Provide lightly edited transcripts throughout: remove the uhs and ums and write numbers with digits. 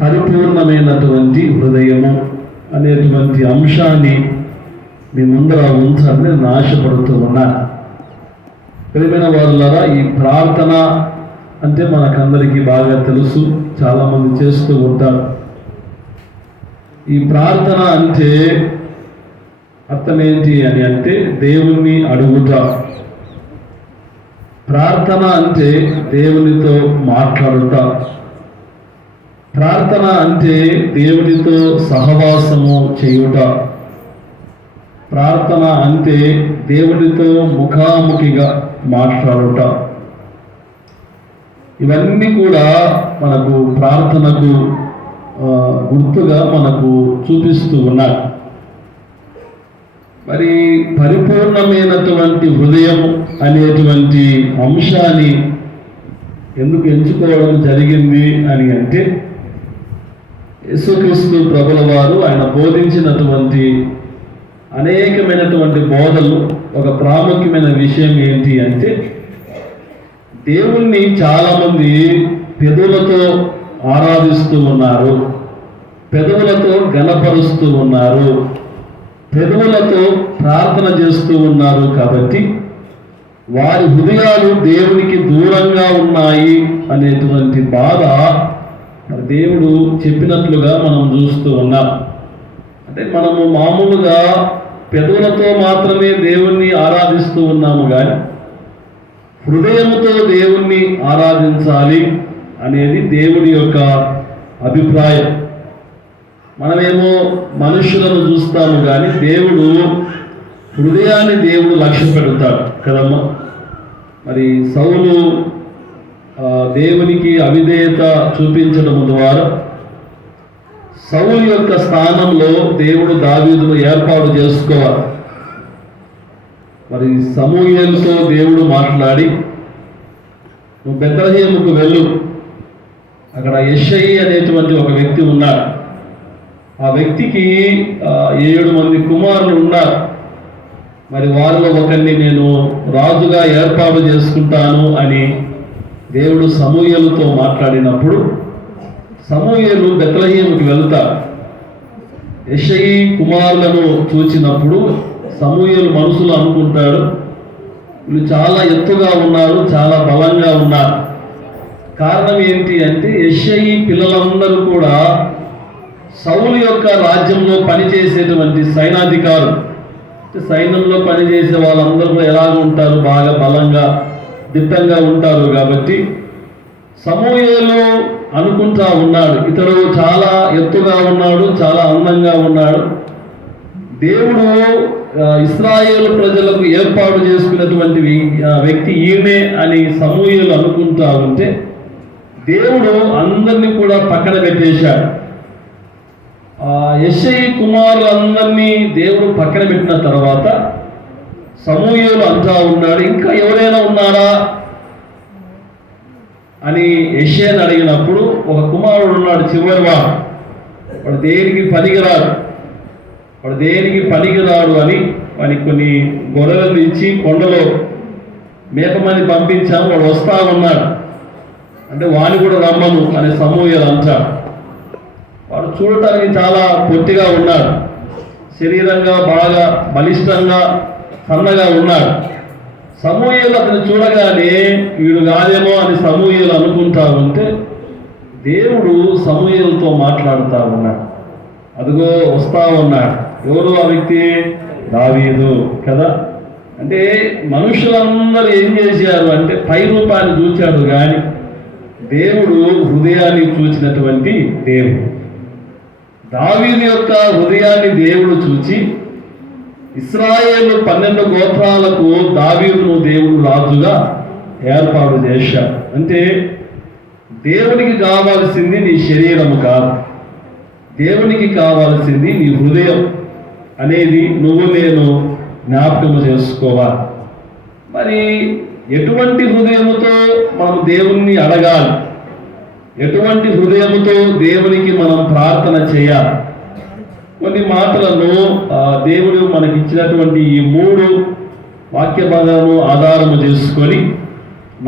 పరిపూర్ణమైనటువంటి హృదయము అనేటువంటి అంశాన్ని మీ ముందర ఉంచాలని నేను ఆశపడుతూ ఉన్నాను. ప్రియమైన వారులారా, ఈ ప్రార్థన అంటే మనకందరికీ బాగా తెలుసు, చాలామంది చేస్తూ ఉంటారు. ఈ ప్రార్థన అంటే అర్థం ఏంటి అని అంటే దేవుణ్ణి అడుగుట. ప్రార్థన అంటే దేవునితో మాట్లాడుట. ప్రార్థన అంటే దేవునితో సహవాసము చేయుట. ప్రార్థన అంటే దేవునితో ముఖాముఖిగా మాట్లాడుట. ఇవన్నీ కూడా మనకు ప్రార్థనకు గుర్తుగా మనకు చూపిస్తూ ఉన్నారు. మరి పరిపూర్ణమైనటువంటి హృదయం అనేటువంటి అంశాన్ని ఎందుకు ఎంచుకోవడం జరిగింది అని అంటే, యేసుక్రీస్తు ప్రభుల వారు ఆయన బోధించినటువంటి అనేకమైనటువంటి బోధలు ఒక ప్రాముఖ్యమైన విషయం ఏంటి అంటే, దేవుణ్ణి చాలామంది పెదవులతో ఆరాధిస్తూ ఉన్నారు, పెదవులతో గణపరుస్తూ ఉన్నారు, పెదవులతో ప్రార్థన చేస్తూ ఉన్నారు. కాబట్టి వారి హృదయాలు దేవునికి దూరంగా ఉన్నాయి అనేటువంటి బాధ మరి దేవుడు చెప్పినట్లుగా మనం చూస్తూ ఉన్నాం. అంటే మనము మామూలుగా పెదవులతో మాత్రమే దేవుణ్ణి ఆరాధిస్తూ ఉన్నాము, కానీ హృదయముతో దేవుణ్ణి ఆరాధించాలి అనేది దేవుడి యొక్క అభిప్రాయం. మనమేమో మనుషులను చూస్తాము, కానీ దేవుడు హృదయాన్ని దేవుడు లక్ష్య పెడతాడు కదమ్మా. మరి సౌలు దేవునికి అవిధేయత చూపించడం ద్వారా సౌలు యొక్క స్థానంలో దేవుడు దావీదును ఏర్పాటు చేసుకోవాలి. మరి సమూయేలుతో దేవుడు మాట్లాడి, నువ్వు బెత్లెహేముకు వెళ్ళు, అక్కడ యెషయి అనేటువంటి ఒక వ్యక్తి ఉన్నాడు, ఆ వ్యక్తికి 7 మంది కుమారులు ఉన్నారు, మరి వారిలో ఒకరిని నేను రాజుగా ఏర్పాటు చేసుకుంటాను అని దేవుడు సమూయేలుతో మాట్లాడినప్పుడు సమూయేలు బెత్లెహేముకి వెళ్తాడు. యెషయి కుమారులను చూచినప్పుడు సమూయేలు మనసులో అనుకుంటాడు, వీళ్ళు చాలా ఎత్తుగా ఉన్నారు, చాలా బలంగా ఉన్నారు. కారణం ఏంటి అంటే, యెషయి పిల్లలందరూ కూడా సౌలు యొక్క రాజ్యంలో పనిచేసేటువంటి సైనాధికారులు. సైన్యంలో పనిచేసే వాళ్ళందరూ కూడా ఎలాగ ఉంటారు, బాగా బలంగా దిట్టంగా ఉంటారు. కాబట్టి సమూయేలు అనుకుంటా ఉన్నాడు, ఇతడు చాలా ఎత్తుగా ఉన్నాడు, చాలా అందంగా ఉన్నాడు, దేవుడు ఇశ్రాయేలు ప్రజలకు ఏర్పాటు చేసుకున్నటువంటి వ్యక్తి ఈయనే అని సమూయేలు అనుకుంటా ఉంటే దేవుడు అందరినీ కూడా పక్కన పెట్టేశాడు. యెషయి కుమారులందరినీ దేవుడు పక్కన పెట్టిన తర్వాత సమూయేలు అంటా ఉన్నాడు, ఇంకా ఎవరైనా ఉన్నారా అని యెషయిని అడిగినప్పుడు ఒక కుమారుడు ఉన్నాడు చివరివాడు, వాడు దేనికి పనికిరాడు అని వానికి కొన్ని గొర్రెలను ఇచ్చి కొండలో మేకమని పంపించాము, వాడు వస్తా ఉన్నాడు అంటే వాని కూడా రమ్మను అని సమూయేలు అంటాడు. వాడు చూడటానికి చాలా పొట్టిగా ఉన్నాడు, శరీరంగా బాగా బలిష్టంగా సన్నగా ఉన్నాడు. సమూయేలు అతను చూడగానే వీడు కాదేమో అని సమూయేలు అనుకుంటా ఉంటే దేవుడు సమూయేలుతో మాట్లాడుతూ ఉన్నాడు. అదిగో వస్తా ఉన్నాడు. ఎవరు ఆ వ్యక్తి? దావీదు కదా. అంటే మనుషులందరూ ఏం చేశారు అంటే పై రూపాన్ని చూచాడు, కానీ దేవుడు హృదయాన్ని చూచినటువంటి దేవుడు. దావీదు యొక్క హృదయాన్ని దేవుడు చూచి ఇశ్రాయేలు 12 గోత్రాలకు దావీదును దేవుడు రాజుగా ఏర్పాటు చేశాడు. అంటే దేవునికి కావాల్సింది నీ శరీరము కాదు, దేవునికి కావాల్సింది నీ హృదయం అనేది నువ్వు నేను జ్ఞాపకం చేసుకోవాలి. మరి ఎటువంటి హృదయముతో మనం దేవుణ్ణి అడగాలి, ఎటువంటి హృదయముతో దేవునికి మనం ప్రార్థన చేయాలి? కొన్ని మాటలను దేవుడు మనకిచ్చినటువంటి ఈ 3 వాక్య భాగాలను ఆధారము చేసుకొని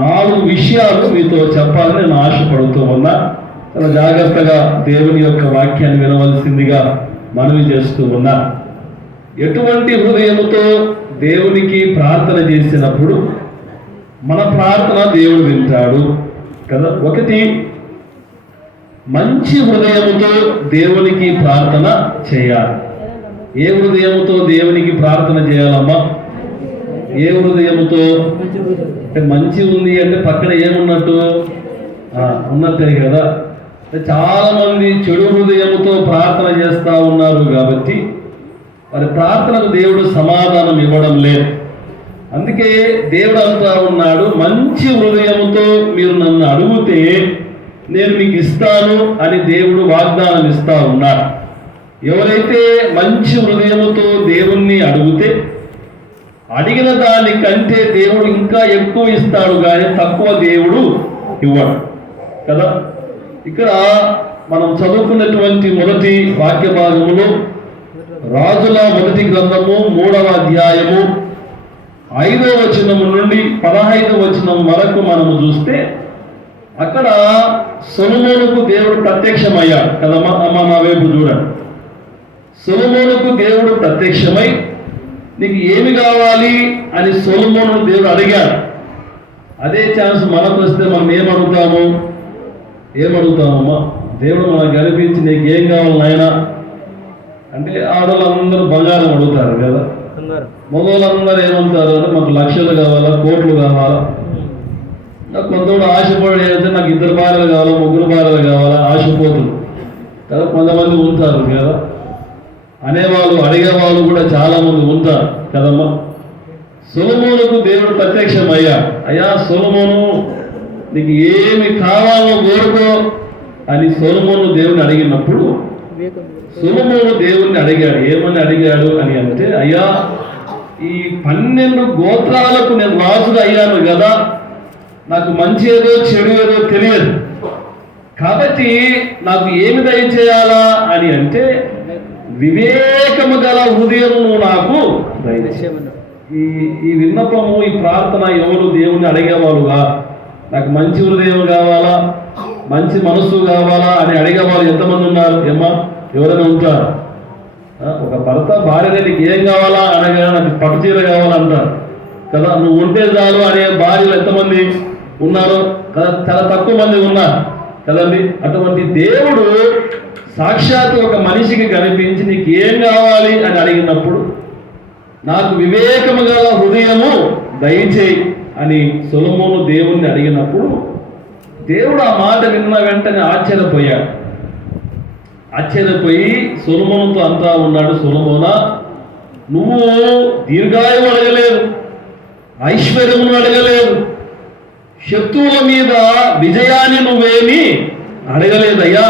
4 విషయాలు మీతో చెప్పాలని నేను ఆశపడుతూ ఉన్నా. చాలా జాగ్రత్తగా దేవుని యొక్క వాక్యాన్ని వినవలసిందిగా మనవి చేస్తూ ఉన్నా. ఎటువంటి హృదయముతో దేవునికి ప్రార్థన చేసినప్పుడు మన ప్రార్థన దేవుడు వింటాడు కదా. ఒకటి, మంచి హృదయముతో దేవునికి ప్రార్థన చేయాలి. ఏ హృదయముతో దేవునికి ప్రార్థన చేయాలమ్మా? ఏ హృదయముతో? అంటే మంచి ఉంది అంటే పక్కన ఏమున్నట్టు? ఉన్నట్టే కదా. చాలా మంది చెడు హృదయముతో ప్రార్థన చేస్తూ ఉన్నారు కాబట్టి వారి ప్రార్థనకు దేవుడు సమాధానం ఇవ్వడం లేదు. అందుకే దేవుడు అంటూ ఉన్నాడు, మంచి హృదయముతో మీరు నన్ను అడిగితే నేను మీకు ఇస్తాను అని దేవుడు వాగ్దానం ఇస్తా ఉన్నాడు. ఎవరైతే మంచి హృదయముతో దేవుణ్ణి అడిగితే అడిగిన దానికంటే దేవుడు ఇంకా ఎక్కువ ఇస్తాడు, కానీ తక్కువ దేవుడు ఇవ్వడు కదా. ఇక్కడ మనం చదువుకున్నటువంటి మొదటి వాక్య భాగములో రాజుల మొదటి గ్రంథము 3వ అధ్యాయము 5వ వచనము నుండి 15వ వచనం వరకు మనము చూస్తే అక్కడ సొలొమోనుకు దేవుడు ప్రత్యక్షమయ్యాడు కదమ్మా. అమ్మ మా వైపు చూడండి. సొలొమోనుకు దేవుడు ప్రత్యక్షమై నీకు ఏమి కావాలి అని సొలొమోను దేవుడు అడిగాడు. అదే ఛాన్స్ మనకు వస్తే మనం ఏమడుగుతామమ్మా? దేవుడు మనకు కనిపించి నీకు ఏం కావాలి నాయనా అంటే ఆడవాళ్ళందరూ బంగారం అడుగుతారు కదా. మగవాళ్ళందరూ ఏమంటారు అంటే మాకు లక్షలు కావాలా, కోట్లు కావాలా. నాకు కొంతమంది ఆశపడి అయితే నాకు 2 భార్యలు కావాలా, 3 భార్యలు కావాలా ఆశపోతులు కదా కొంతమంది ఉంటారు కదా. అనేవాళ్ళు అడిగేవాళ్ళు కూడా చాలా మంది ఉంటారు కదమ్మా. సొలొమోనుకు దేవుడు ప్రత్యక్షం అయ్యా సొలొమోను నీకు ఏమి కావాలో కోరుకో అని సొలొమోను దేవుని అడిగినప్పుడు సొలొమోను దేవుణ్ణి అడిగాడు. ఏమని అడిగాడు అని అంటే, అయ్యా ఈ 12 గోత్రాలకు నేను రాజుగా అయ్యాను కదా, నాకు మంచి ఏదో చెడు ఏదో తెలియదు కాబట్టి నాకు ఏమి దయచేయాలా అని అంటే, వివేకము గల హృదయము నాకు ఈ విన్నపము, ఈ ప్రార్థన ఎవరు దేవుణ్ణి అడిగేవాళ్ళుగా నాకు మంచి హృదయం కావాలా, మంచి మనస్సు కావాలా అని అడిగేవాళ్ళు ఎంతమంది ఉన్నారు ఏమ్మా? ఎవరైనా ఉంటారు? ఒక భర్త భార్య నీకు ఏం కావాలా అనగా నాకు పట్టు చీర కావాలంటారు కదా. నువ్వు ఉంటే చాలు అనే భార్యలు ఎంతమంది ఉన్నారు కదా? చాలా తక్కువ మంది ఉన్నారు కదండి. అటువంటి దేవుడు సాక్షాత్తు ఒక మనిషికి కనిపించి నీకు ఏం కావాలి అని అడిగినప్పుడు నాకు వివేకము గల హృదయము దయచేయి అని సొలొమోను దేవుణ్ణి అడిగినప్పుడు దేవుడు ఆ మాట విన్న వెంటనే ఆశ్చర్యపోయి సొలొమోనుతో అంటా ఉన్నాడు, సొలొమోనా నువ్వు దీర్ఘాయువు అడగలేదు, ఐశ్వర్యమును అడగలేదు, శత్రువుల మీద విజయాన్ని నువ్వేమి అడగలేదయ్యా.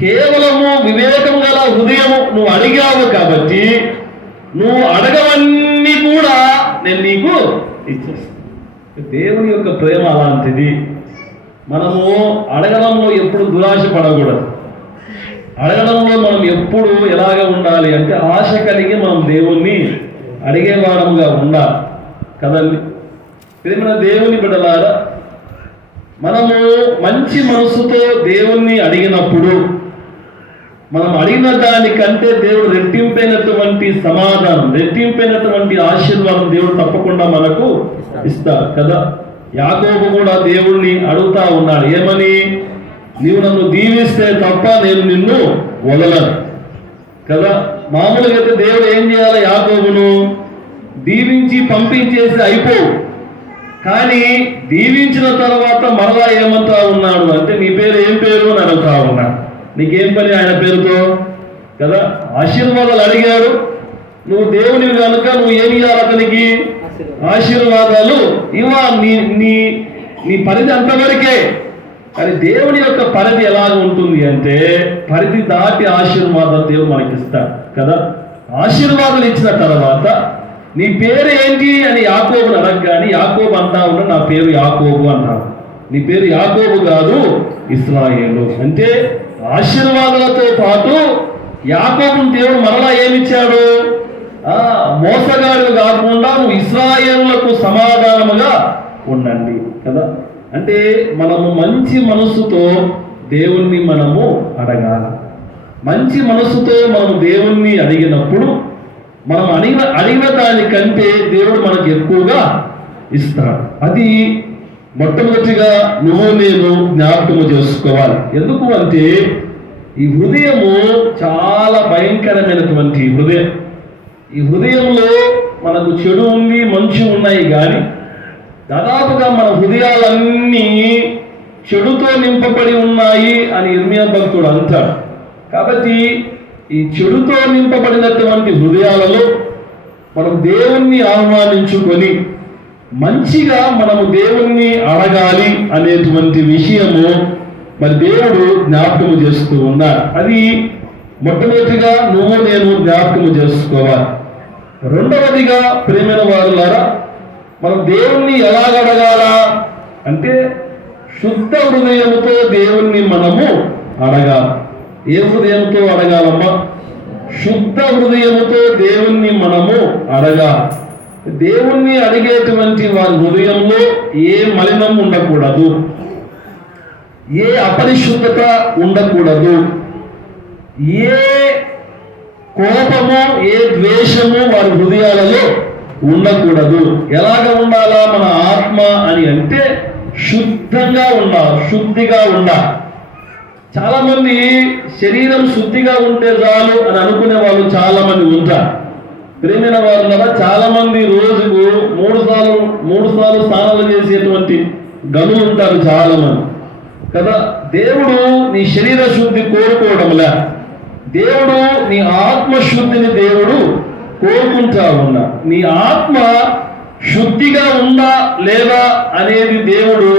కేవలము వివేకము గల హృదయము నువ్వు అడిగావు కాబట్టి నువ్వు అడగవన్నీ కూడా నేను నీకు ఇచ్చేస్తాను. దేవుని యొక్క ప్రేమ అలాంటిది. మనము అడగడంలో ఎప్పుడు దురాశ పడకూడదు. అడగడంలో మనం ఎప్పుడు ఎలాగ ఉండాలి అంటే ఆశ కలిగి మనం దేవుణ్ణి అడిగేవాడముగా ఉండాలి కదండి. ప్రేమ దేవుని బిడ్డలారా, మనము మంచి మనసుతో దేవుణ్ణి అడిగినప్పుడు మనం అడిగిన దానికంటే దేవుడు రెట్టింపైనటువంటి సమాధానం, రెట్టింపైనటువంటి ఆశీర్వాదం దేవుడు తప్పకుండా మనకు ఇస్తారు కదా. యాకోబు కూడా దేవుణ్ణి అడుగుతా ఉన్నాడు, ఏమని? నీవు నన్ను దీవిస్తే తప్ప నేను నిన్ను వదలను కదా. మామూలుగా అయితే దేవుడు ఏం చేయాలి? యాకోబును దీవించి పంపించేసి అయిపోవు. కానీ దీవించిన తర్వాత మరలా ఏమంటా ఉన్నాడు అంటే, నీ పేరు ఏం పేరు అని అడుగుతా ఉన్నాడు. నీకేం పని ఆయన పేరుతో కదా? ఆశీర్వాదాలు అడిగాడు. నువ్వు దేవునివి కనుక నువ్వు ఏమి ఇవ్వాలి అతనికి? ఆశీర్వాదాలు ఇవా. నీ పరిధి అంతవరకే. కానీ దేవుని యొక్క పరిధి ఎలాగ ఉంటుంది అంటే, పరిధి దాటి ఆశీర్వాదాలు దేవుడు మనకి ఇస్తాడు కదా. ఆశీర్వాదాలు ఇచ్చిన తర్వాత నీ పేరు ఏంటి అని యాకోబుని అడగగానే యాకోబు అంటా ఉన్నాడు, నా పేరు యాకోబు అన్నాడు. నీ పేరు యాకోబు కాదు, ఇశ్రాయేలు. అంటే ఆశీర్వాదాలతో పాటు యాకోబుని దేవుడు మరలా ఏమిచ్చాడు? మోసగాడు కాకుండా నువ్వు ఇశ్రాయేలులకు సమాధానముగా ఉండండి కదా. అంటే మనము మంచి మనస్సుతో దేవుణ్ణి మనము అడగాలి. మంచి మనసుతో మనం దేవుణ్ణి అడిగినప్పుడు మనం అడిగిన దానికంటే దేవుడు మనకు ఎక్కువగా ఇస్తాడు. అది మొట్టమొదటిగా నేను జ్ఞాపకము చేసుకోవాలి. ఎందుకు అంటే ఈ హృదయము చాలా భయంకరమైనటువంటి హృదయం. ఈ హృదయంలో మనకు చెడు ఉంది, మంచి ఉన్నాయి, కానీ దాదాపుగా మన హృదయాలన్నీ చెడుతో నింపబడి ఉన్నాయి అని ఇర్మియా భక్తుడు అంటాడు. కాబట్టి ఈ చెడుతో నింపబడినటువంటి హృదయాలలో మనం దేవుణ్ణి ఆహ్వానించుకొని మంచిగా మనము దేవుణ్ణి అడగాలి అనేటువంటి విషయము మరి దేవుడు జ్ఞాపకము చేస్తూ ఉన్నాడు. అది మొట్టమొదటిగా నేను జ్ఞాపకము చేసుకోవాలి. రెండవదిగా ప్రియమైన వారులారా, మనం దేవుణ్ణి ఎలాగ అడగాలా అంటే శుద్ధ హృదయముతో దేవుణ్ణి మనము అడగాలి. ఏ హృదయంతో అడగాలమ్మా? శుద్ధ హృదయముతో దేవుణ్ణి మనము అడగాలి. దేవుణ్ణి అడిగేటువంటి వారి హృదయంలో ఏ మలినం ఉండకూడదు, ఏ అపరిశుద్ధత ఉండకూడదు, ఏ కోపము, ఏ ద్వేషము వారి హృదయాలలో ఉండకూడదు. ఎలాగ ఉండాలా మన ఆత్మ అని అంటే శుద్ధంగా ఉండాలి, శుద్ధిగా ఉండాలి. చాలా మంది శరీరం శుద్ధిగా ఉంటే చాలు అని అనుకునే వాళ్ళు చాలా మంది ఉంటారు. ప్రేమైన వాళ్ళు కదా, చాలా మంది రోజుకు మూడు సార్లు స్నానాలు చేసేటువంటి గనులు ఉంటారు చాలా మంది కదా. దేవుడు నీ శరీర శుద్ధి కోరుకోవడంలే, దేవుడు నీ ఆత్మశుద్ధిని దేవుడు కోరుకుంటా ఉన్నా. నీ ఆత్మ శుద్ధిగా ఉందా లేదా అనేది దేవుడు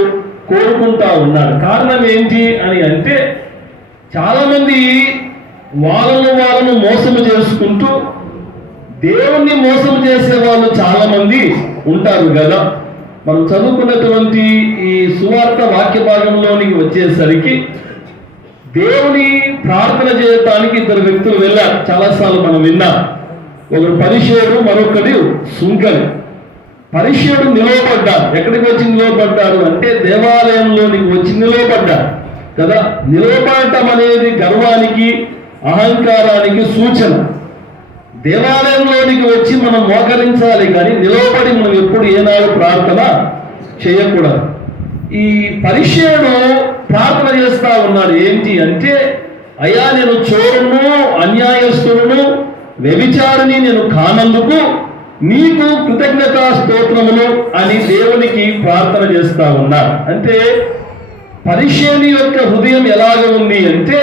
కోరుకుంటా ఉన్నాడు. కారణం ఏంటి అని అంటే చాలా మంది వాళ్ళను మోసము చేసుకుంటూ దేవుణ్ణి మోసం చేసే వాళ్ళు చాలా మంది ఉంటారు కదా. మనం చదువుకున్నటువంటి ఈ సువార్త వాక్య భాగంలోనికి వచ్చేసరికి దేవుని ప్రార్థన చేయటానికి ఇద్దరు వ్యక్తులు వెళ్ళారు. చాలాసార్లు మనం విన్నాం. ఒకడు పరిశేయుడు, మరొకడు సుంకరి. పరిశేయుడు నిలవబడ్డారు. ఎక్కడికి వచ్చి నిలవబడ్డారు అంటే దేవాలయంలోనికి వచ్చి నిలవబడ్డారు కదా. నిలవబడటం అనేది గర్వానికి, అహంకారానికి సూచన. దేవాలయంలోనికి వచ్చి మనం మోకరించాలి, కానీ నిలవబడి మనం ఎప్పుడు ఏనాడు ప్రార్థన చేయకూడదు. ఈ పరిశేయుడు ప్రార్థన చేస్తా ఉన్నాడు. ఏంటి అంటే, అయ్యా నేను చోరును, అన్యాయస్తులను, వ్యభిచారిని నేను కానందుకు నీకు కృతజ్ఞతా స్తోత్రములు అని దేవునికి ప్రార్థన చేస్తా ఉన్నారు. అంటే పరిశేయుని యొక్క హృదయం ఎలాగ ఉంది అంటే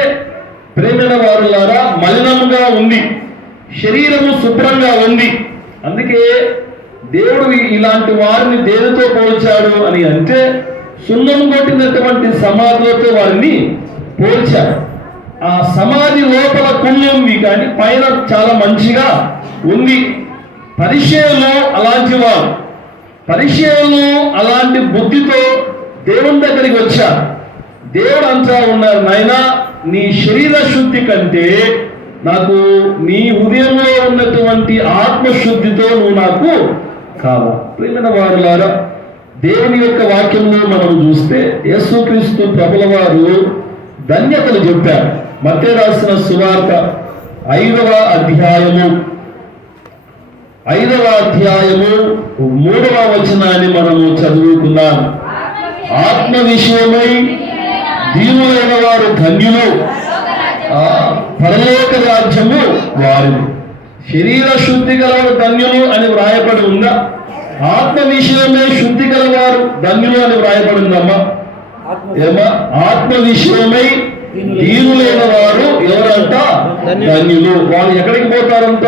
ప్రేమైన వారులారా మలినముగా ఉంది, శరీరము శుభ్రంగా ఉంది. అందుకే దేవుడు ఇలాంటి వారిని దేనితో పోల్చాడు అని అంటే సున్నం కొట్టినటువంటి సమాధులతో వారిని పోల్చాడు. ఆ సమాధి లోపల కుళ్ళి ఉంది, కానీ పైన చాలా మంచిగా ఉంది. పరిశేయులు అలాంటి వారు. పరిశేయులు అలాంటి బుద్ధితో దేవుని దగ్గరికి వచ్చారు. దేవుడు అంటా ఉన్నారు, నాయనా నీ శరీర శుద్ధి కంటే నాకు నీ హృదయంలో ఉన్నటువంటి ఆత్మశుద్ధితో నువ్వు నాకు కావాలి. ప్రియమైన వారులారా, దేవుని యొక్క వాక్యంలో మనం చూస్తే యేసుక్రీస్తు ప్రభుల వారు ధన్యతలు చెప్పారు. మత్తయి రాసిన సువార్త 5వ అధ్యాయము 3వ వచనాన్ని మనము చదువుకున్నాం. ఆత్మ విషయమై దీనులైన వారు ధన్యులు, పరలోక రాజ్యము వారిది. శరీర శుద్ధి గలవారు ధన్యులు అని వ్రాయబడి ఉందా? ఆత్మ విషయమే శుద్ధి గలవారు ధన్యులు అని వ్రాయబడి ఉందమ్మా? ఏమా? ఆత్మ విషయమై దీనులైన వారు ఎవరంట? ధన్యులు. వాళ్ళు ఎక్కడికి పోతారంట?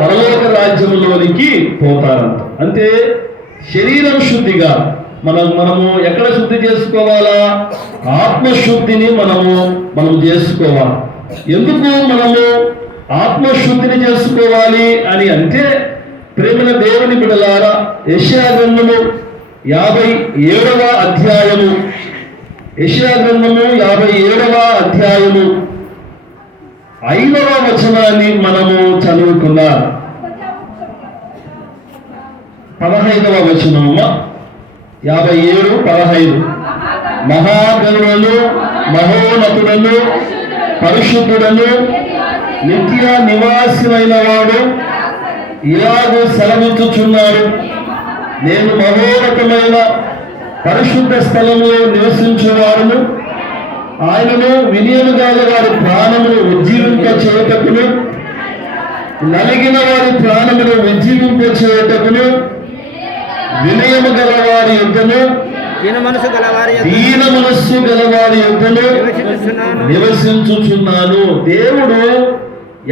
పరలోక రాజ్యములోనికి పోతారంట. అంటే శరీరం శుద్ధిగా మనము ఎక్కడ శుద్ధి చేసుకోవాలా? ఆత్మశుద్ధిని మనం చేసుకోవాలి. ఎందుకు మనము ఆత్మశుద్ధిని చేసుకోవాలి అని అంటే ప్రేమల దేవుని బిడ్డలారా, యెషయా గ్రంథము 57వ అధ్యాయము 57వ అధ్యాయము 5వ వచనాన్ని మనము చదువుకున్నాం. 15వ వచనము 57:15 మహాగణులను మహోన్నతుడను పరిశుద్ధుడను నిత్య నివాసినైన వాడు ఇలాగూ సెలవిచ్చుచున్నాడు, నేను మహోన్నతమైన పరిశుద్ధ స్థలంలో నివసించువాడును, ఆయనను వినియము గల వారి ప్రాణమును ఉజ్జీవింప చేయుటకును, నలిగిన వారి ప్రాణమును ఉజ్జీవింప చేయుటకును, వినయము గల వారి యుద్ధము దీన మనస్సు గల వారి యుద్ధము నివసించుచున్నాను. దేవుడు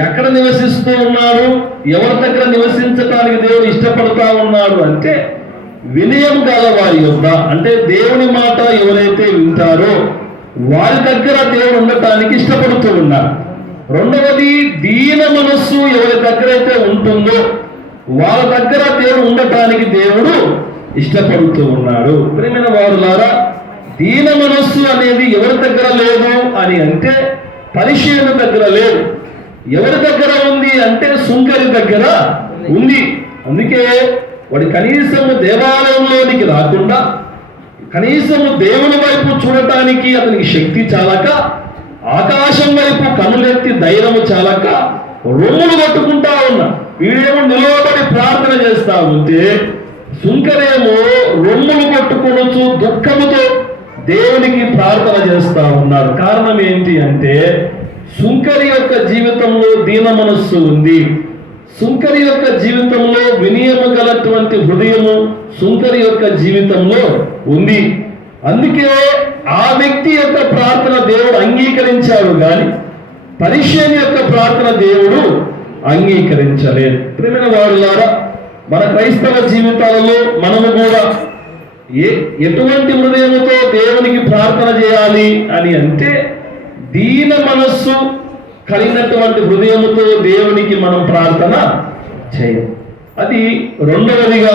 ఎక్కడ నివసిస్తూ ఉన్నాడు? ఎవరి దగ్గర నివసించడానికి దేవుడు ఇష్టపడతా ఉన్నాడు అంటే వినయం గల వారి యొద్ద, అంటే దేవుని మాట ఎవరైతే వింటారో వారి దగ్గర దేవుడు ఉండటానికి ఇష్టపడుతూ ఉన్నాడు. రెండవది, దీన మనస్సు ఎవరి దగ్గర అయితే ఉంటుందో వాళ్ళ దగ్గర దేవుడు ఉండటానికి దేవుడు ఇష్టపడుతూ ఉన్నాడు. ప్రియమైన వారులారా, దీన మనస్సు అనేది ఎవరి దగ్గర లేదు అని అంటే పరిశీలన దగ్గర లేదు. ఎవరి దగ్గర ఉంది అంటే సుంకరి దగ్గర ఉంది. అందుకే వాడు కనీసము దేవాలయంలోనికి రాకుండా, కనీసము దేవుని వైపు చూడటానికి అతనికి శక్తి చాలక, ఆకాశం వైపు కనులెత్తి ధైర్యము చాలక రొమ్ములు కొట్టుకుంటా ఉన్నా. వీడేమో నిలవబడి ప్రార్థన చేస్తా ఉంటే సుంకరేమో రొమ్ములు కొట్టుకొనొచ్చు దుఃఖముతో దేవునికి ప్రార్థన చేస్తా ఉన్నాడు. కారణం ఏంటి అంటే సుంకరి యొక్క జీవితంలో దీన మనస్సు ఉంది. సుంకరి యొక్క జీవితంలో వినయము గలటువంటి హృదయము సుంకరి యొక్క జీవితంలో ఉంది. అందుకే ఆ వ్యక్తి యొక్క ప్రార్థన దేవుడు అంగీకరించాడు, కానీ పరిశీలన యొక్క ప్రార్థన దేవుడు అంగీకరించలేదు. ప్రియమైన వారులారా, మన క్రైస్తవ జీవితాలలో మనము కూడా ఎటువంటి హృదయముతో దేవునికి ప్రార్థన చేయాలి అని అంటే దీన మనస్సు కలిగినటువంటి హృదయముతో దేవునికి మనం ప్రార్థన చేయాలి. అది రెండవదిగా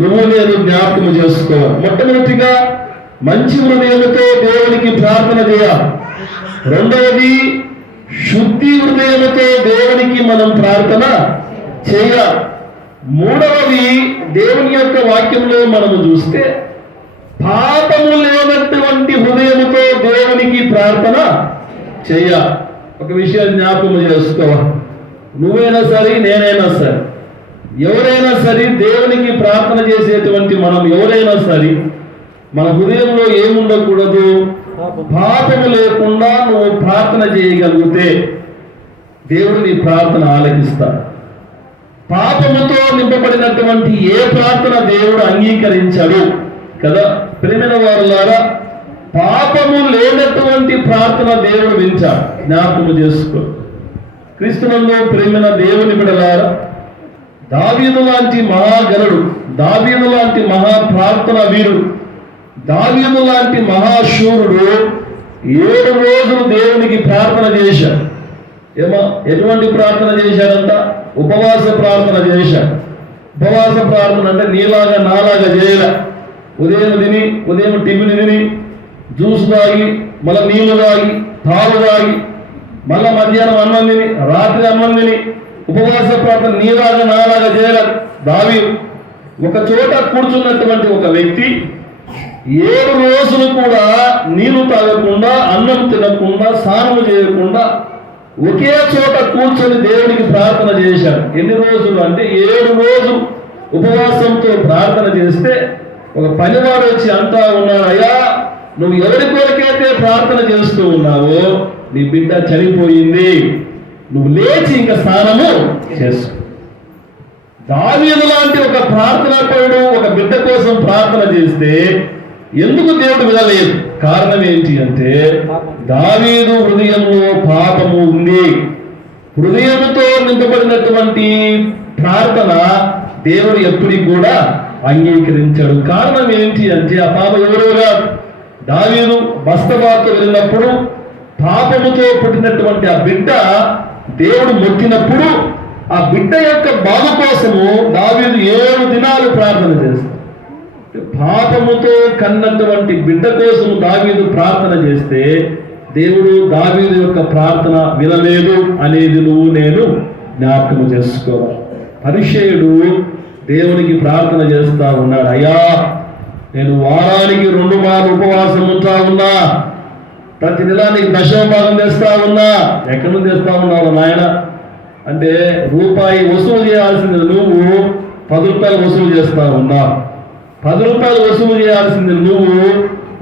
నువ్వు నేను జ్ఞాపకం చేసుకోవాలి. మొట్టమొదటిగా మంచి హృదయముతో దేవునికి ప్రార్థన చేయాలి. రెండవది, శుద్ధి హృదయముతో దేవునికి మనం ప్రార్థన చేయాలి. మూడవది, దేవుని యొక్క వాక్యంలో మనము చూస్తే పాపము లేనటువంటి హృదయముతో దేవునికి ప్రార్థన చేయాలి. ఒక విషయం జ్ఞాపకం చేసుకోవాలి. నువ్వైనా సరే, నేనైనా సరే, ఎవరైనా సరే దేవునికి ప్రార్థన చేసేటువంటి మనం ఎవరైనా సరే మన హృదయంలో ఏముండకూడదు? పాపము లేకుండా నువ్వు ప్రార్థన చేయగలిగితే దేవుడు నీ ప్రార్థన ఆలకిస్తాడు. పాపముతో నింపబడినటువంటి ఏ ప్రార్థన దేవుడు అంగీకరించడు కదా. ప్రియమైన వారులారా, పాపము లేనటువంటి ప్రార్థన దేవుడు వింటాడు. జ్ఞాపకము చేసుకో. క్రీస్తునందు ప్రియమైన దేవుని బిడ్డలారా, దావీదు లాంటి మహాగణుడు, దావీదు లాంటి మహా ప్రార్థన వీరుడు, దావీదు లాంటి మహాశూరుడు 7 రోజులు దేవునికి ప్రార్థన చేశాడు. ఎటువంటి ప్రార్థన చేశాడంట? ఉపవాస ప్రార్థన చేశాడు. ఉపవాస ప్రార్థన అంటే నీలాగా నాలాగా చేయలే. ఉదయం టిఫిన్ తిని, జ్యూస్ తాగి, మళ్ళీ నీళ్లు తాగి, పాలు తాగి, మళ్ళా మధ్యాహ్నం అన్నం తిని, రాత్రి అన్నం తిని ఉపవాస ప్రార్థన నీలాగా నాలాగా చేయలే. దావీదు ఒక చోట కూర్చున్నటువంటి ఒక వ్యక్తి 7 రోజులు కూడా నీళ్లు తాగకుండా, అన్నం తినకుండా, స్నానం చేయకుండా ఒకే చోట కూర్చొని దేవునికి ప్రార్థన చేశాడు. ఎన్ని రోజులు అంటే 7 రోజులు ఉపవాసంతో ప్రార్థన చేస్తే ఒక పనివాడు వచ్చి అంటా ఉన్నాడు, అయ్యా నువ్వు ఎవరి కొరకైతే ప్రార్థన చేస్తూ ఉన్నావో నీ బిడ్డ చనిపోయింది, నువ్వు లేచి ఇంకా స్నానము చేసుకో. దావీదు లాంటి ఒక ప్రార్థనాపరుడు ఒక బిడ్డ కోసం ప్రార్థన చేస్తే ఎందుకు దేవుడు వినలేదు? కారణం ఏంటి అంటే దావీదు హృదయంలో పాపము ఉంది. హృదయంతో నింపబడినటువంటి ప్రార్థన దేవుడు ఎప్పటికి కూడా అంగీకరించాడు. కారణం ఏంటి అంటే ఆ పాప ఎవరుగా దావీదు బస్తబాతో వెళ్ళినప్పుడు పాపముతో పుట్టినటువంటి ఆ బిడ్డ దేవుడు మొక్కినప్పుడు ఆ బిడ్డ యొక్క బాధ కోసము దావీదు 7 దినాలు ప్రార్థన చేస్తాడు. పాపముతో కన్నటువంటి బిడ్డ కోసం దావీదు ప్రార్థన చేస్తే దేవుడు దావీదు యొక్క ప్రార్థన వినలేదు అనేది నువ్వు నేను జ్ఞాపకం చేసుకోవాలి. పరిచయుడు దేవునికి ప్రార్థన చేస్తా ఉన్నాడు, అయ్యా నేను వారానికి 2 మార్లు ఉపవాసం ఉంటా ఉన్నా, ప్రతి నెల నీకు దశమ భాగం తెస్తా ఉన్నా. ఎక్కడి నుంచి తెస్తా ఉన్నావు నాయన అంటే, రూపాయి వసూలు చేయాల్సింది నువ్వు 10 రూపాయలు వసూలు చేస్తా ఉన్నావు. 10 రూపాయలు వసూలు చేయాల్సింది నువ్వు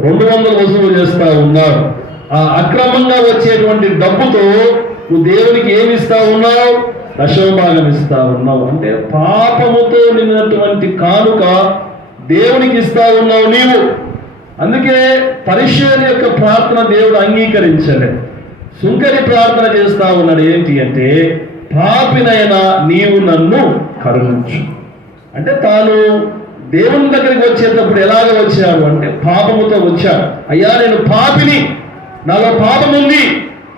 200 వసూలు చేస్తా ఉన్నావు. ఆ అక్రమంగా వచ్చేటువంటి డబ్బుతో నువ్వు దేవునికి ఏమి ఇస్తా ఉన్నావు? దశమ భాగం ఇస్తా ఉన్నావు. అంటే పాపముతో నిన్నటువంటి కానుక దేవునికి ఇస్తా ఉన్నావు నీవు. అందుకే పరిశుద్ధుని యొక్క ప్రార్థన దేవుడు అంగీకరించలే. సుంకరి ప్రార్థన చేస్తా ఉన్నాడు. ఏంటి అంటే, పాపినైనా నీవు నన్ను కరుణించు. అంటే తాను దేవుని దగ్గరికి వచ్చేటప్పుడు ఎలాగ వచ్చాడు అంటే, పాపముతో వచ్చాడు. అయ్యా నేను పాపిని, నాలో పాపం ఉంది,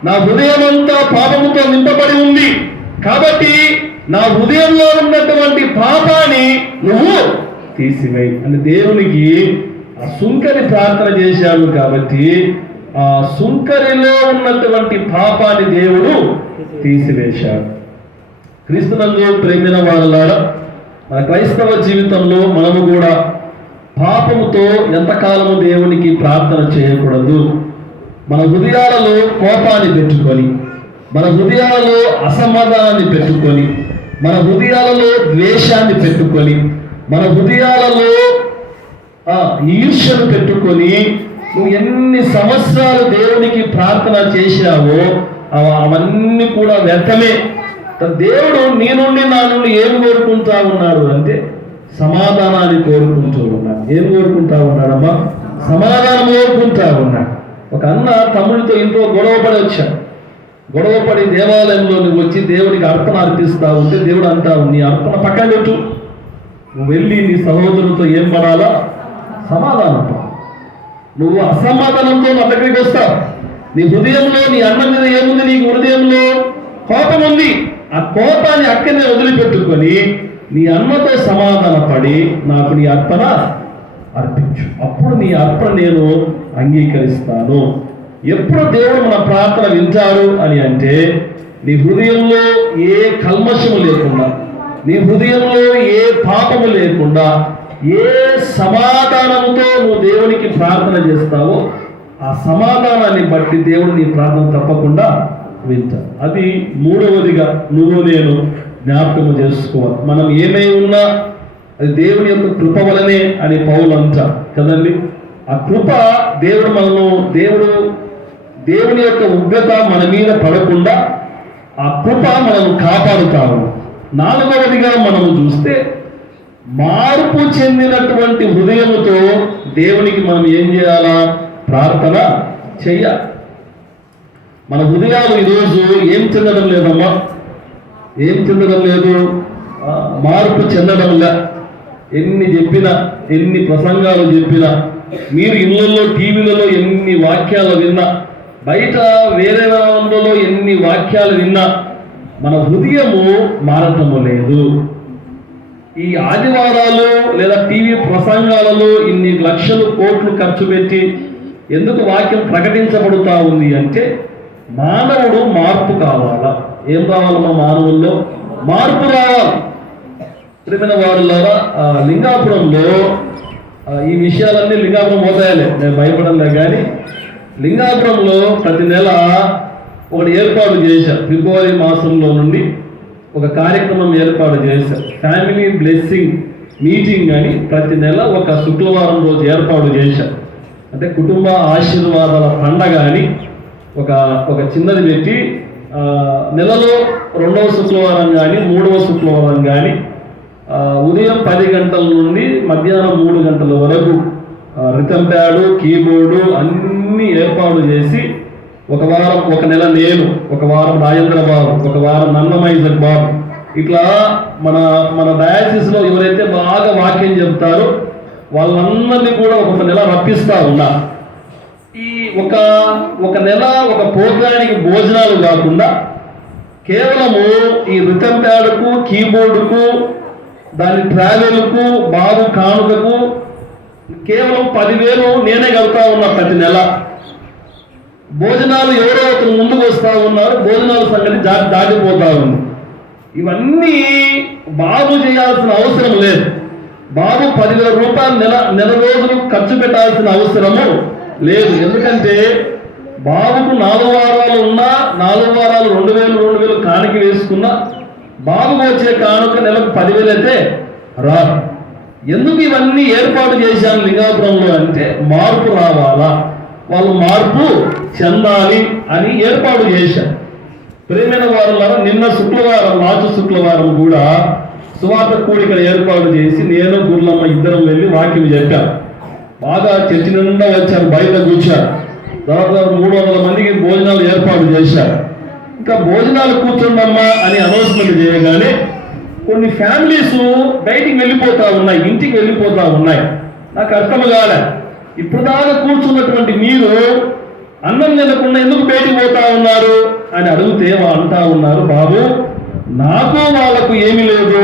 నా హృదయం అంతా పాపముతో నింపబడి ఉంది, కాబట్టి నా హృదయంలో ఉన్నటువంటి పాపాన్ని నువ్వు తీసివేయి అని దేవునికి ఆ సుంకరి ప్రార్థన చేశాడు. కాబట్టి ఆ సుంకరిలో ఉన్నటువంటి పాపాన్ని దేవుడు తీసివేశాడు. క్రీస్తునందు ప్రేమైన వాళ్ళారా, మన క్రైస్తవ జీవితంలో మనము కూడా పాపముతో ఎంతకాలము దేవునికి ప్రార్థన చేయకూడదు. మన హృదయాలలో కోపాన్ని పెట్టుకొని, మన హృదయాలలో అసమాధానాన్ని పెట్టుకొని, మన హృదయాలలో ద్వేషాన్ని పెట్టుకొని, మన హృదయాలలో ఈర్ష్యను పెట్టుకొని నువ్వు ఎన్ని సంవత్సరాలు దేవునికి ప్రార్థన చేశావో అవన్నీ కూడా వ్యర్థమే. దేవుడు నీ నుండి నా నుండి ఏం కోరుకుంటా ఉన్నాడు అంటే, సమాధానాన్ని కోరుకుంటూ ఉన్నాడు. ఏం కోరుకుంటా ఉన్నాడమ్మా? సమాధానం కోరుకుంటా ఉన్నాడు. ఒక అన్న తమ్ముడితో ఇంట్లో గొడవపడి వచ్చాడు. గొడవపడి దేవాలయంలో నువ్వు వచ్చి దేవుడికి అర్పణ అర్పిస్తా ఉంటే దేవుడు అంటావు, నీ అర్పణ పక్కన పెట్టు, నువ్వు వెళ్ళి నీ సహోదరులతో ఏం పడాలా? సమాధానం. నువ్వు అసమాధానంతో నా దగ్గరికి వస్తావు. నీ హృదయంలో నీ అన్న మీద ఏముంది? నీకు హృదయంలో కోపం ఉంది. ఆ కోపాన్ని అక్కడనే వదిలిపెట్టుకొని నీ అన్నతో సమాధాన పడి నాకు నీ అర్పణ అర్పించు. అప్పుడు నీ అర్పణ నేను అంగీకరిస్తాను. ఎప్పుడు దేవుడు మన ప్రార్థన వింటాడు అని అంటే, నీ హృదయంలో ఏ కల్మషము లేకుండా, నీ హృదయంలో ఏ పాపము లేకుండా, ఏ సమాధానముతో నువ్వు దేవునికి ప్రార్థన చేస్తావో ఆ సమాధానాన్ని బట్టి దేవుడు నీ ప్రార్థన తప్పకుండా వింటాడు. అది మూడవదిగా నువ్వు నేను జ్ఞాపకము చేసుకోవాలి. మనం ఏమై ఉన్నా అది దేవుని యొక్క కృప వలనే అని పౌలు అంటారు కదండి. ఆ కృప దేవుడు మనము దేవుని యొక్క ఉగ్రత మన మీద పడకుండా ఆ కృప మనము కాపాడుతాము. నాలుగవదిగా మనము చూస్తే, మార్పు చెందినటువంటి హృదయముతో దేవునికి మనం ఏం చేయాలా? ప్రార్థన చెయ్యాలి. మన హృదయాలు ఈరోజు ఏం చెందడం లేదమ్మా? ఏం చెందడం లేదు? మార్పు చెందడం లే. ఎన్ని చెప్పినా, ఎన్ని ప్రసంగాలు చెప్పినా, మీరు ఇళ్ళల్లో టీవీలలో ఎన్ని వాక్యాలు విన్నా, బయట వేరే వాళ్ళలో ఎన్ని వాక్యాలు విన్నా, మన హృదయము మారటము లేదు. ఈ ఆదివారాలు లేదా టీవీ ప్రసంగాలలో ఇన్ని లక్షలు కోట్లు ఖర్చు పెట్టి ఎందుకు వాక్యం ప్రకటించబడుతూ ఉంది అంటే, మానవుడు మార్పు కావాలా? ఏం రావాలమ్మా? మానవుల్లో మార్పు రావాలి. ప్రియమైన వారులారా, లింగాపురంలో ఈ విషయాలన్నీ లింగాపురం మోతాయాలే, నేను భయపడలే. కానీ లింగాపురంలో ప్రతి నెల ఒకటి ఏర్పాటు చేశారు. ఫిబ్రవరి మాసంలో నుండి ఒక కార్యక్రమం ఏర్పాటు చేశారు. ఫ్యామిలీ బ్లెస్సింగ్ మీటింగ్ అని ప్రతి నెల ఒక శుక్రవారం రోజు ఏర్పాటు చేశారు. అంటే కుటుంబ ఆశీర్వాదాల పండగ అని ఒక చిన్నది పెట్టి నెలలో 2వ శుక్రవారం కానీ 3వ శుక్రవారం కానీ ఉదయం 10 గంటల నుండి మధ్యాహ్నం 3 గంటల వరకు రిథమ్ ప్యాడు, కీబోర్డు అన్నీ ఏర్పాటు చేసి ఒక వారం, ఒక నెల నేను, ఒక వారం రాజేంద్ర బాబు, ఒక వారం నన్నమైజర్ బాబు, ఇట్లా మన డయాసిస్లో ఎవరైతే బాగా వాక్యం చెప్తారో వాళ్ళందరినీ కూడా ఒక నెల రప్పిస్తా ఉన్నా. ఈ ఒక నెల ఒక ప్రోగ్రానికి భోజనాలు కాకుండా కేవలము ఈ రిథమ్ ప్యాడ్కు, కీబోర్డుకు, దాని ట్రావెల్కు, బాబు కానుకకు కేవలం 10,000 నేనే కలుగుతా ఉన్నా ప్రతి నెల. భోజనాలు ఎవరో ఒకరు ముందుకు వస్తూ ఉన్నారు, భోజనాల సంగతి దాటిపోతా ఉంది. ఇవన్నీ బాబు చేయాల్సిన అవసరం లేదు. బాబు 10,000 రూపాయలు నెల రోజులు ఖర్చు పెట్టాల్సిన అవసరము లేదు. ఎందుకంటే బాబుకు 4 వారాలు ఉన్నా 4 వారాలు 2000 కానుక వేసుకున్నా బాబుకు వచ్చే కానుక నెలకు 10,000 అయితే రాదు. ఎందుకు ఇవన్నీ ఏర్పాటు చేశాను లింగాపురంలో అంటే మార్పు రావాలా, వాళ్ళు మార్పు చెందాలి అని ఏర్పాటు చేశారు. ప్రేమైన వారులారా, నిన్న శుక్రవారం లాస్ట్ శుక్రవారం కూడా సువార్త కూడిక ఏర్పాటు చేసి నేను గుర్లమ్మ ఇద్దరం వెళ్ళి వాక్యం చెప్పాను. బాగా చర్చి నిండా వచ్చారు, బయట కూర్చారు. దాదాపు 300 మందికి భోజనాలు ఏర్పాటు చేశారు. ఇంకా భోజనాలు కూర్చోండమ్మా అని అనౌన్స్మెంట్ చేయగానే కొన్ని ఫ్యామిలీస్ బయటికి వెళ్ళిపోతా ఉన్నాయి, ఇంటికి వెళ్ళిపోతా ఉన్నాయి. నాకు అర్థం కాలే, ఇప్పుడు దాకా కూర్చున్నటువంటి మీరు అన్నం తినకుండా ఎందుకు బయటికి పోతా ఉన్నారు అని అడిగితే వాళ్ళు అంటా ఉన్నారు, బాబు నాకు వాళ్ళకు ఏమీ లేదు,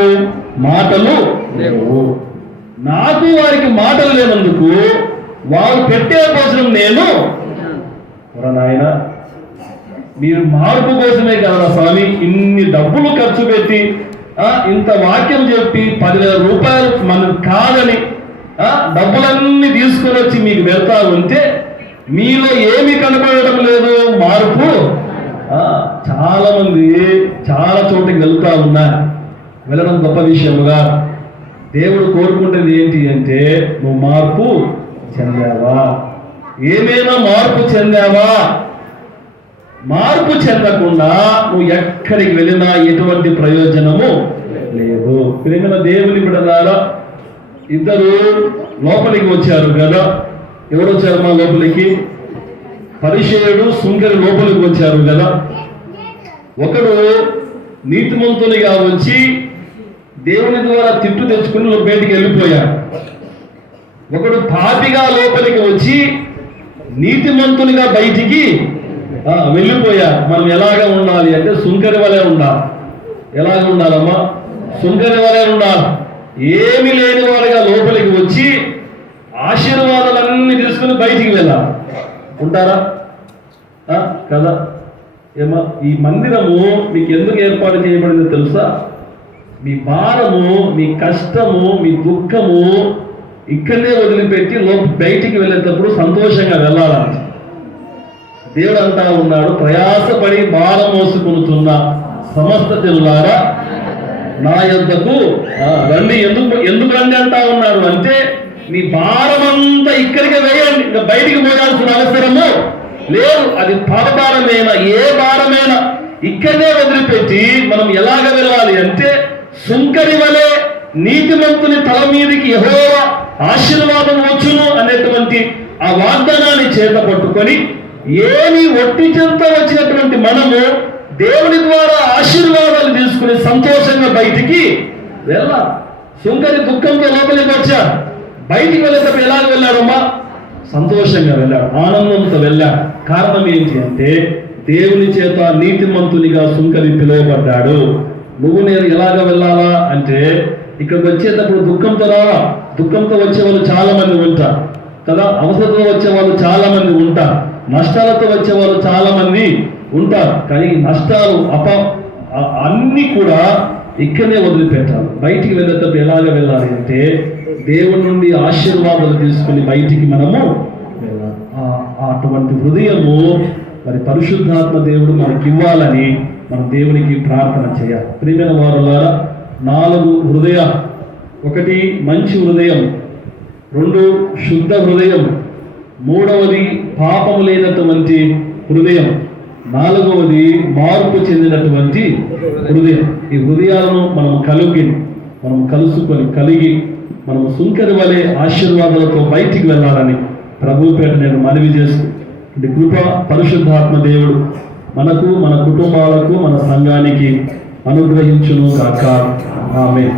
మాటలు లేవు. నాకు వారికి మాటలు లేనందుకు వాళ్ళు పెట్టే భోజనం నేను నాయన, మీరు మార్పు కోసమే కదా స్వామి ఇన్ని డబ్బులు ఖర్చు పెట్టి ఇంత వాక్యం చెప్పి 10,000 రూపాయలు మనకు కాదని డబ్బులన్నీ తీసుకొని వచ్చి మీకు వెళ్తా ఉంటే మీలో ఏమి కనపడడం లేదు మార్పు. చాలా మంది చాలా చోటుకి వెళ్తా ఉన్నారు. వెళ్ళడం గొప్ప విషయముగా దేవుడు కోరుకుంటుంది ఏంటి అంటే నువ్వు మార్పు చెందావా, ఏమైనా మార్పు చెందావా? మార్పు చెందకుండా నువ్వు ఎక్కడికి వెళ్ళినా ఎటువంటి ప్రయోజనము లేదు. ప్రేమ దేవుని బిడ్డలారా, ఇద్దరు లోపలికి వచ్చారు కదా. ఎవరు వచ్చారు మా లోపలికి? పరిసయ్యుడు సుంకరి లోపలికి వచ్చారు కదా. ఒకడు నీతిమంతునిగా వచ్చి దేవుని ద్వారా తిట్టు తెచ్చుకుని బయటికి వెళ్ళిపోయాడు. ఒకడు పాపిగా లోపలికి వచ్చి నీతిమంతునిగా బయటికి వెళ్ళిపోయారు. మనం ఎలాగ ఉండాలి అంటే సుంకరి వలె ఉండాలి. ఎలాగ ఉండాలమ్మా? సుంకరి వలె ఉండాలి. ఏమి లేని వాడిగా లోపలికి వచ్చి ఆశీర్వాదాలన్నీ తీసుకుని బయటికి వెళ్ళాలి. ఉంటారా కదా? ఏమా, ఈ మందిరము మీకు ఎందుకు ఏర్పాటు చేయబడిందో తెలుసా? మీ భారము, మీ కష్టము, మీ దుఃఖము ఇక్కడనే వదిలిపెట్టి బయటికి వెళ్ళేటప్పుడు సంతోషంగా వెళ్ళాలంట. దేవుడు అంటా ఉన్నాడు, ప్రయాసపడి భారం మోసుకుంటున్న సమస్త జనులారా నా యొద్దకు రండి. ఎందుకు రండి అంటా ఉన్నాడు అంటే మీ భారమంతా ఇక్కడికి వేయండి, ఇంకా బయటికి పోయాల్సిన అవసరము లేదు. అది పాపభారమైనా ఏ భారమైనా ఇక్కడనే వదిలిపెట్టి మనం ఎలాగ వెళ్ళాలి అంటే సుంకరి వలె నీతిమంతుని తల మీదకి యెహోవా ఆశీర్వాదం వచ్చును అనేటువంటి ఆ వాగ్దానాన్ని చేత పట్టుకొని ఏమి ఒట్టి చెంత వచ్చినటువంటి మనము దేవుని ద్వారా ఆశీర్వాదాలు తీసుకుని సంతోషంగా బయటికి వెళ్ళాలి. సుంకరి దుఃఖంతో లోపలికి వచ్చా, బయటికి వెళ్ళేటప్పుడు ఎలా వెళ్ళాడమ్మా? సంతోషంగా వెళ్ళాడు, ఆనందంతో వెళ్ళాడు. కారణం ఏంటి అంటే దేవుని చేత నీతిమంతునిగా సుంకరి పిలువబడ్డాడు. నువ్వు నేను ఎలాగ వెళ్ళాలా అంటే ఇక్కడికి వచ్చేటప్పుడు దుఃఖంతో రావా. దుఃఖంతో వచ్చే వాళ్ళు చాలా మంది ఉంటారు కదా, అవసరంతో వచ్చే వాళ్ళు చాలా మంది ఉంటారు, నష్టాలతో వచ్చే వాళ్ళు చాలా మంది ఉంటారు. కానీ నష్టాలు అన్నీ కూడా ఇక్కడనే వదిలిపెట్టాలి. బయటికి వెళ్ళేటప్పుడు ఎలాగ వెళ్ళాలి అంటే దేవుని నుండి ఆశీర్వాదాలు తీసుకుని బయటికి మనము వెళ్ళాలి. అటువంటి హృదయము మరి పరిశుద్ధాత్మ దేవుడు మనకి ఇవ్వాలని మనం దేవునికి ప్రార్థన చేయాలి. ప్రియమైన వారులారా, 4 హృదయం. 1 మంచి హృదయం, 2 శుద్ధ హృదయం, 3వది పాపము లేనటువంటి హృదయం, 4వది మార్పు చెందినటువంటి హృదయం. ఈ హృదయాలను మనం కలిగి మనము సుంకరి వలె ఆశీర్వాదాలతో బయటికి వెళ్ళాలని ప్రభు పేట నేను మనవి చేస్తూ కృప పరిశుద్ధాత్మ దేవుడు మనకు, మన కుటుంబాలకు, మన సంఘానికి అనుగ్రహించును గాక. ఆమేన్.